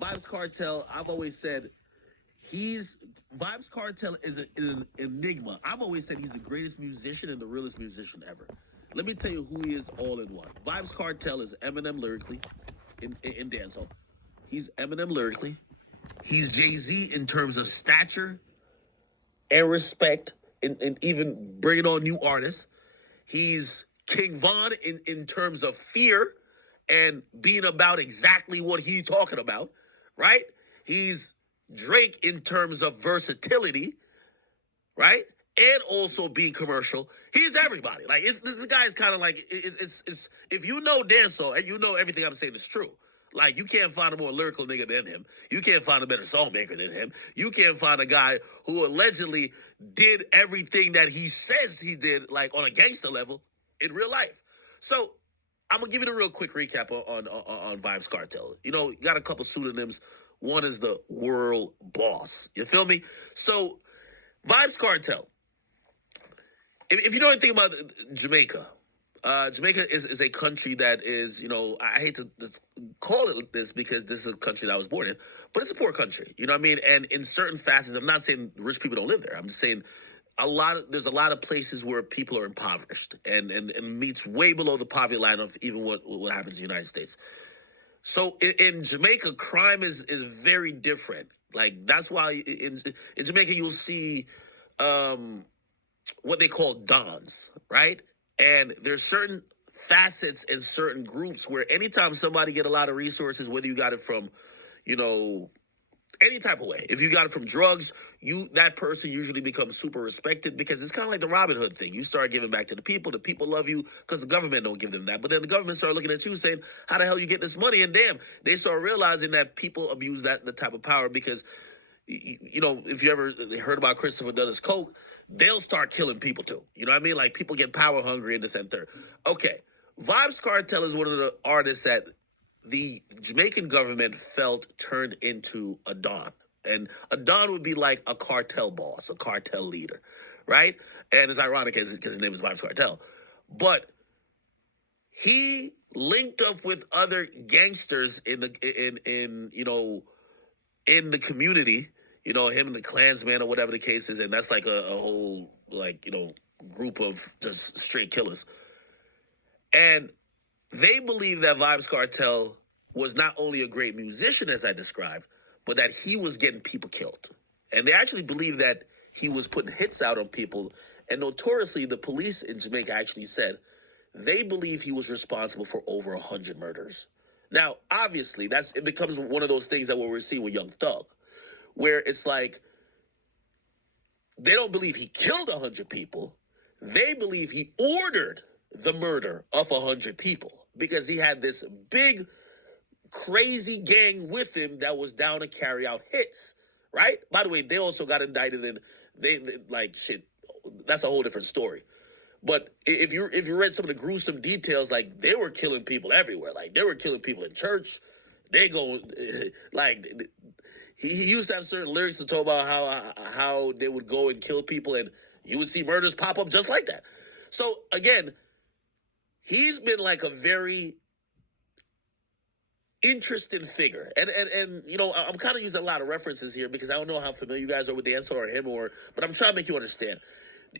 Vybz Kartel, I've always said he's Vybz Kartel is an enigma. I've always said he's the greatest musician and the realest musician ever. Let me tell you who he is all in one. Vybz Kartel is Eminem lyrically in dancehall. He's Eminem lyrically. He's Jay-Z in terms of stature and respect and even bringing on new artists. He's King Von in terms of fear and being about exactly what he's talking about, right? He's Drake in terms of versatility, right? And also being commercial. He's everybody. Like this guy is kind of like it's if you know dancehall and you know everything I'm saying is true. Like you can't find a more lyrical nigga than him. You can't find a better songmaker than him. You can't find a guy who allegedly did everything that he says he did, like on a gangster level in real life. So I'm gonna give you a real quick recap on Vybz Kartel. You know, got a couple pseudonyms. One is the World Boss. You feel me? So Vybz Kartel. If you know anything about Jamaica, Jamaica is a country that is, you know, I hate to call it this because this is a country that I was born in, but it's a poor country. You know what I mean? And in certain facets, I'm not saying rich people don't live there. I'm just saying there's a lot of places where people are impoverished and meets way below the poverty line of even what happens in the United States. So in Jamaica, crime is very different. Like that's why in Jamaica you'll see what they call dons, right? And there's certain facets and certain groups where anytime somebody get a lot of resources, whether you got it from, you know, any type of way, if you got it from drugs, that person usually becomes super respected because it's kind of like the Robin Hood thing. You start giving back to the people love you because the government don't give them that. But then the government start looking at you saying, how the hell you get this money? And damn, they start realizing that people abuse the type of power because you know, if you ever heard about Christopher Dunner's Coke, they'll start killing people too. You know what I mean? Like people get power hungry in the center. Okay. Vybz Kartel is one of the artists that the Jamaican government felt turned into a Don. And a Don would be like a cartel boss, a cartel leader, right? And it's ironic because his name is Vybz Kartel. But he linked up with other gangsters in you know, in the community, you know, him and the Klansman or whatever the case is, and that's like a whole, like, you know, group of just straight killers. And they believe that Vybz Kartel was not only a great musician, as I described, but that he was getting people killed. And they actually believe that he was putting hits out on people. And notoriously, the police in Jamaica actually said they believe he was responsible for over 100 murders. Now, obviously, it becomes one of those things that we're seeing with Young Thug, where it's like they don't believe he killed 100 people. They believe he ordered the murder of 100 people because he had this big, crazy gang with him that was down to carry out hits, right? By the way, they also got indicted and they like shit. That's a whole different story. But if you read some of the gruesome details, like they were killing people everywhere. Like they were killing people in church. They go like he used to have certain lyrics to talk about how they would go and kill people, and you would see murders pop up just like that. So again, he's been like a very interesting figure, and you know, I'm kind of using a lot of references here because I don't know how familiar you guys are with dancehall or him, but I'm trying to make you understand.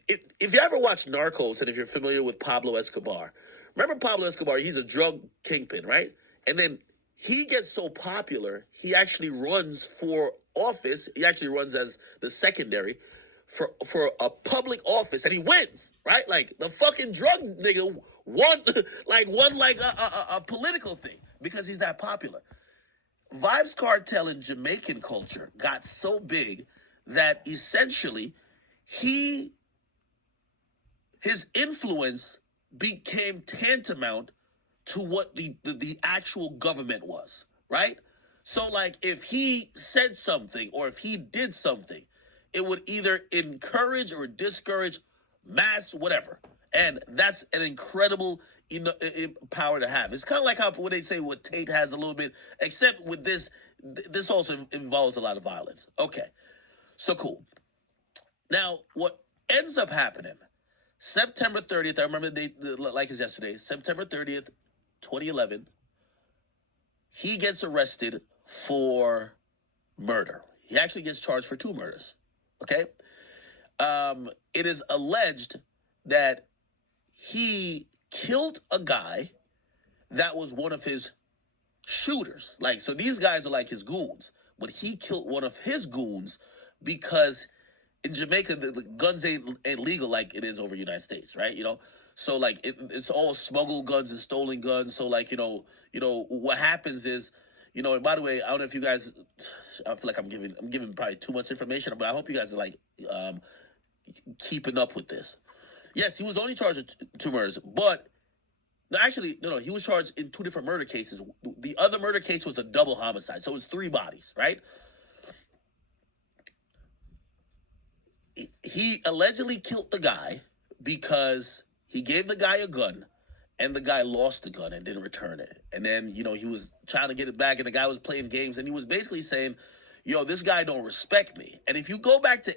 If you ever watch Narcos and if you're familiar with Pablo Escobar, remember Pablo Escobar, he's a drug kingpin, right? And then he gets so popular, he actually runs for office. He actually runs as the secondary for a public office, and he wins, right? Like the fucking drug nigga won like a political thing because he's that popular. Vybz Kartel in Jamaican culture got so big that essentially his influence became tantamount to what the actual government was, right? So like if he said something or if he did something, it would either encourage or discourage mass whatever. And that's an incredible power to have. It's kind of like how when they say what Tate has a little bit, except with this also involves a lot of violence. Okay, so cool. Now, what ends up happening, September 30th, I remember the date like it's yesterday, September 30th, 2011, he gets arrested for murder. He actually gets charged for 2 murders. Okay? It is alleged that he killed a guy that was one of his shooters. Like, so these guys are like his goons, but he killed one of his goons because in Jamaica, the guns ain't legal like it is over the United States, right? You know, so like it's all smuggled guns and stolen guns. So like, you know, what happens is, you know, and by the way, I don't know if you guys, I feel like I'm giving probably too much information, but I hope you guys are like, keeping up with this. Yes, he was only charged with 2 murders, but no, he was charged in 2 different murder cases. The other murder case was a double homicide, so it was 3 bodies, right? He allegedly killed the guy because he gave the guy a gun, and the guy lost the gun and didn't return it. And then, you know, he was trying to get it back, and the guy was playing games, and he was basically saying, yo, this guy don't respect me. And if you go back to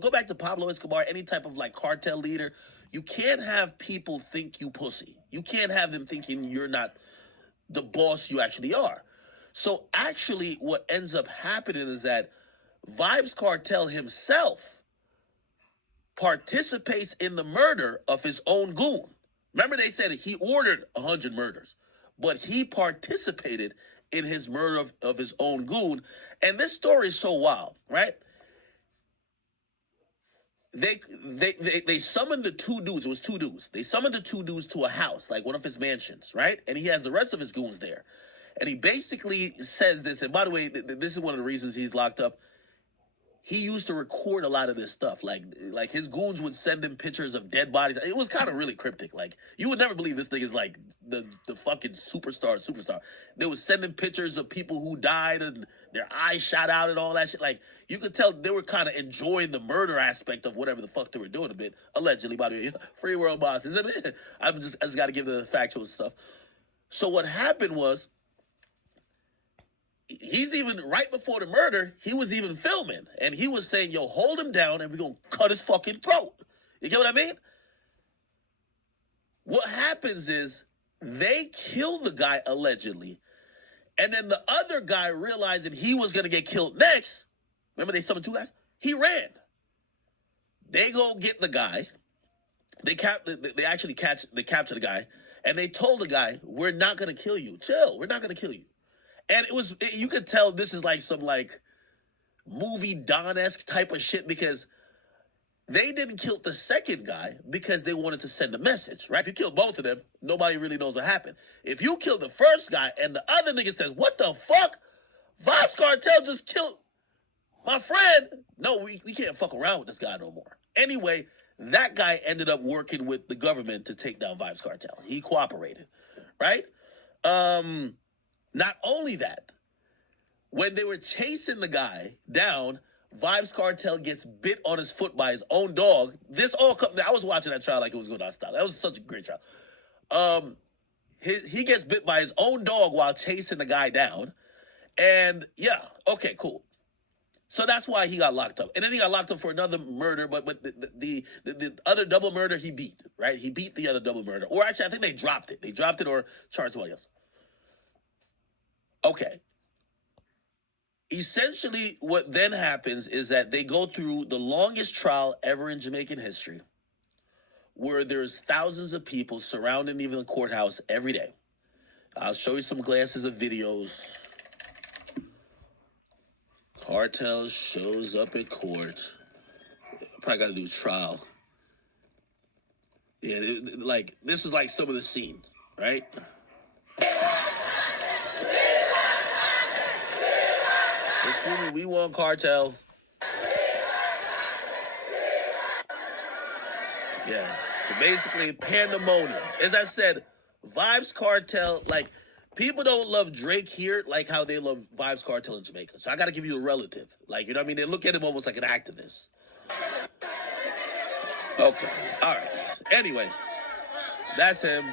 go back to Pablo Escobar, any type of like cartel leader, you can't have people think you pussy. You can't have them thinking you're not the boss you actually are. So actually what ends up happening is that Vybz Kartel himself participates in the murder of his own goon. Remember, they said he ordered 100 murders, but he participated in his murder of his own goon. And this story is so wild, right? They summoned the 2 dudes. It was 2 dudes. They summoned the 2 dudes to a house, like one of his mansions, right? And he has the rest of his goons there. And he basically says this, and by the way, this is one of the reasons he's locked up. He used to record a lot of this stuff. Like his goons would send him pictures of dead bodies. It was kind of really cryptic. Like, you would never believe this thing is like the fucking superstar. They would send him pictures of people who died and their eyes shot out and all that shit. Like, you could tell they were kind of enjoying the murder aspect of whatever the fuck they were doing a bit. Allegedly, by the way. Free world bosses. I just got to give the factual stuff. So what happened was, he's even, right before the murder, he was even filming. And he was saying, yo, hold him down and we're going to cut his fucking throat. You get what I mean? What happens is they kill the guy allegedly. And then the other guy realized that he was going to get killed next. Remember they summoned 2 guys? He ran. They go get the guy. They capture the guy. And they told the guy, we're not going to kill you. Chill. We're not going to kill you. And you could tell this is like some like movie Don-esque type of shit, because they didn't kill the second guy because they wanted to send a message, right? If you kill both of them, nobody really knows what happened. If you kill the first guy and the other nigga says, what the fuck? Vybz Kartel just killed my friend. No, we can't fuck around with this guy no more. Anyway, that guy ended up working with the government to take down Vybz Kartel. He cooperated, right? Not only that, when they were chasing the guy down, Vybz Kartel gets bit on his foot by his own dog. This all comes. I was watching that trial like it was going on style. That was such a great trial. He gets bit by his own dog while chasing the guy down. And yeah, okay, cool. So that's why he got locked up. And then he got locked up for another murder, but the other double murder he beat, right? He beat the other double murder. Or actually, I think they dropped it. They dropped it or charged somebody else. Okay. Essentially, what then happens is that they go through the longest trial ever in Jamaican history, where there's thousands of people surrounding even the courthouse every day. I'll show you some glances of videos. Kartel shows up at court. Probably got to do trial. Yeah, like this is like some of the scene, right? They're screaming, we want Kartel. Yeah, so basically pandemonium. As I said, Vybz Kartel, like, people don't love Drake here like how they love Vybz Kartel in Jamaica. So I got to give you a relative. Like, you know what I mean? They look at him almost like an activist. Okay, all right. Anyway, that's him.